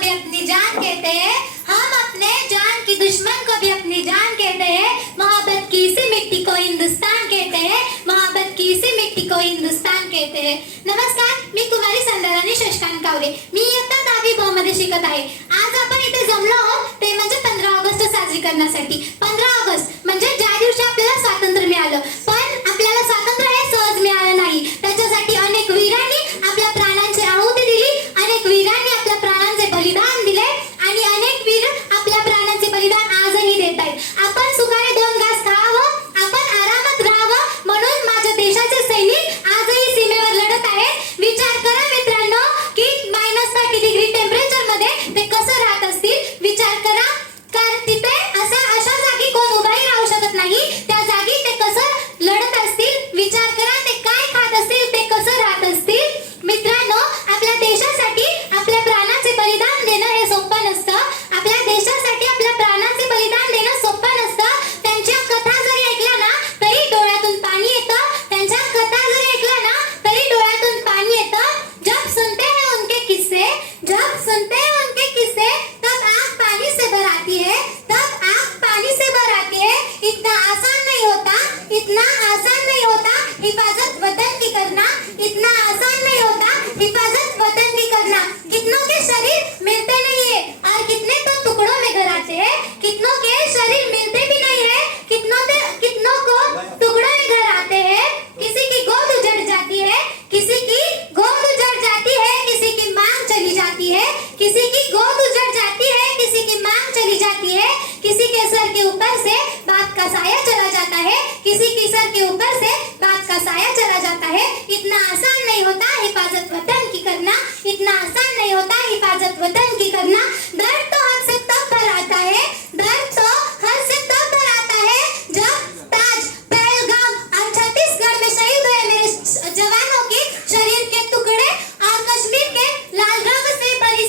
भी अपनी जान कहते हैं, हम अपने जान की दुश्मन को भी अपनी जान कहते हैं। मोहब्बत की इसी मिट्टी को हिंदुस्तान कहते हैं, मोहब्बत की इसी मिट्टी को हिंदुस्तान कहते हैं। नमस्कार, मी कुमारी संध्याराणी शशिकांत कावरे, मी इयत्ता 10वी ब मध्ये शिकत आहे। आज आपण इथे जमलो आहोत ते म्हणजे 15 ऑगस्ट साजरी करण्यासाठी। 15 ऑगस्ट म्हणजे ज्या दिवशी आपल्याला स्वातंत्र्य मिळालं, पण आपल्याला स्वातंत्र्य हे सहज मिळालं नाही। त्याच्यासाठी अनेक वीरांनी आपल्या प्राणांची आहुती दिली, अनेक वीरांनी आपल्या प्राणांचे बलिदान दिले आणि अनेक वीर आपल्या प्राणांचे बलिदान आजही देत आहेत। आपण सुखाने 2 घास खावं, आपण आरामात राहावं, म्हणून माझ्या देशाचे सैनिक आजही सीमेवर लढत आहेत। विचार करा मित्रांनो की -30 डिग्री टेम्परेचर मध्ये ते कसं राहत असतील। विचार करा, कारण तिथे अशा जागी कोण उभाही राहू शकत नाही, त्या जागी ते कसं लढत असतील। विचार करा, ते काय खात असतील, ते कसं राहत असतील। मित्रांनो, आपल्या देशासाठी आपल्या प्राणाचे बलिदान देणं हे सोपं नसतं। आपल्या देशासाठी आपल्या प्राणाचे बलिदान देणं सोपं नसतं। त्यांच्या कथा जरी ऐकल्या ना तरी डोळ्यातून पाणी येतं, त्यांच्या कथा जरी ऐकल्या ना तरी डोळ्यातून पाणी येतं। जब सुनते हैं उनके किस्से, जब सुनते हैं उनके किस्से, तब आँख पानी से भर आती है, तब आँख पानी से भर आती है। इतना आसान नहीं होता, इतना आसान नहीं होता हिफाजत वतन की करना, इतना आसान नहीं होता हिफाजत वतन की करना। कितनों के शरीर मिलते नहीं है और कितने तो टुकड़ों में घर आते हैं, कितनों के शरीर मिलते भी नहीं है, कितनों को टुकड़ों में घर आते हैं। किसी की गोद उजड़ जाती है, किसी की गोद उजड़ जाती है, किसी की मांग चली जाती है, किसी की गोद उजड़ जाती है, किसी की मांग चली जाती है। किसी के सर के ऊपर से बाप का साया चला जाता है, किसी के सर के ऊपर से बाप का साया चला जाता है। इतना आसान नहीं होता हिफाजत वतन की करना, इतना आसान नहीं होता हिफाजत वतन की करना। दर्द तो हद से तब पर आता है, दर्द तो हद से तब पर आता है जब ताज, पहलगाम और छत्तीसगढ़ में शहीद हुए मेरे जवानों के शरीर के टुकड़े और कश्मीर के लाल रंग से भरी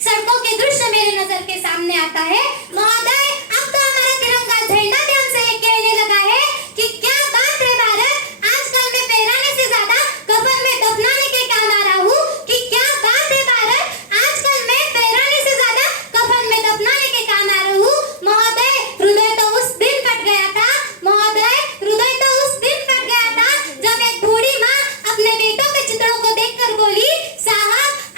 सड़कों के दृश्य मेरे नजर के सामने आता है। महोदय, अब तो हमारा तिरंगा झंडा भी हमसे ये कहने लगा है कि क्या बात है भारत, आजकल मैं फहराने से ज्यादा कफन में दफनाने के काम आ रहा हूँ। कि क्या बात है भारत, आजकल मैं फहराने से ज्यादा कफन में दफनाने के काम आ रहा हूँ। महोदय, हृदय तो उस दिन फट गया था, महोदय, हृदय तो उस दिन फट गया था जब एक बूढ़ी माँ अपने बेटों के चित्रों को देखकर बोली, साहब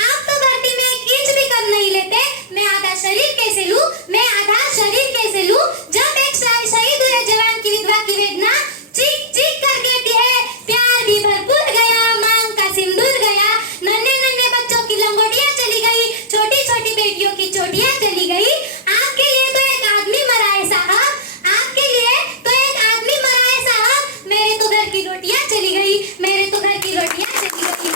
आप तो भर्ती में एक इंच भी कम नहीं लेते, मैं आधा शरीर कैसे लूं, मैं आधा शरीर कैसे लूं। जब एक शहीद हुए जवान की विधवा की वेदना चीख चीख कर कहती है, प्यार भी भरपूर गया, मांग का सिंदूर गया, नन्हे नन्हे बच्चों की लंगोटियां चली गई, छोटी छोटी बेटियों की चोटियां चली गई। आपके लिए तो एक आदमी मरा है साहब, आपके लिए तो एक आदमी मरा है साहब, मेरे तो घर की रोटियां चली गई, मेरे तो घर की रोटियां चली गई।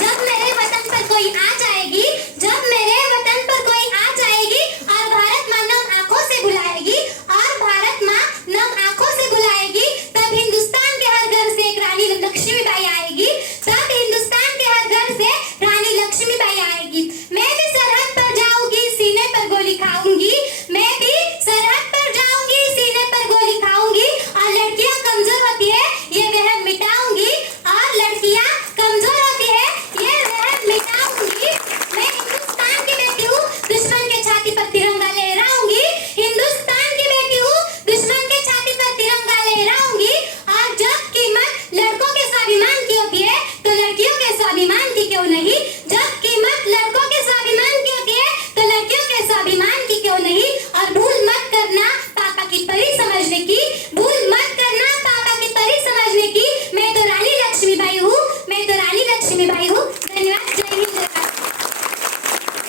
जब मेरे वतन पर कोई आँच आएगी, जब मेरे वतन पर कोई आँच आएगी और भारत माँ नम आंखों से बुलाएगी, और भारत माँ नम आंखों से बुलाएगी, तब हिंदुस्तान के हर घर से एक रानी लक्ष्मीबाई आएगी, तब हिंदुस्तान के हर घर से रानी लक्ष्मीबाई आएगी। मैं भी सरहद पर जाऊंगी, सीने पर गोली खाऊंगी, मैं भी सरहद पर जाऊंगी, सीने पर गोली खाऊंगी, और लड़कियां कमजोर होती है ये वहम मिटाऊंगी, और लड़कियां कमजोर होती है ये वहम मिटाऊंगी। मैं हिंदुस्तान की बेटी हूँ, दुश्मन के छाती पर तिरंगा लहराऊंगी, हिंदुस्तान की बेटी हूँ, दुश्मन के छाती पर तिरंगा लहराऊंगी। और जब कीमत लड़कों के स्वाभिमान की होती है तो लड़कियों के स्वाभिमान की क्यों नहीं, जब कीमत लड़कों के स्वाभिमान की होती है तो लड़कियों के स्वाभिमान की क्यों नहीं। और भूल मत करना पापा की परी समझने की, भूल मत करना पापा की परी समझने की। मैं तो रानी लक्ष्मीबाई हूँ, मैं तो रानी लक्ष्मीबाई हूँ।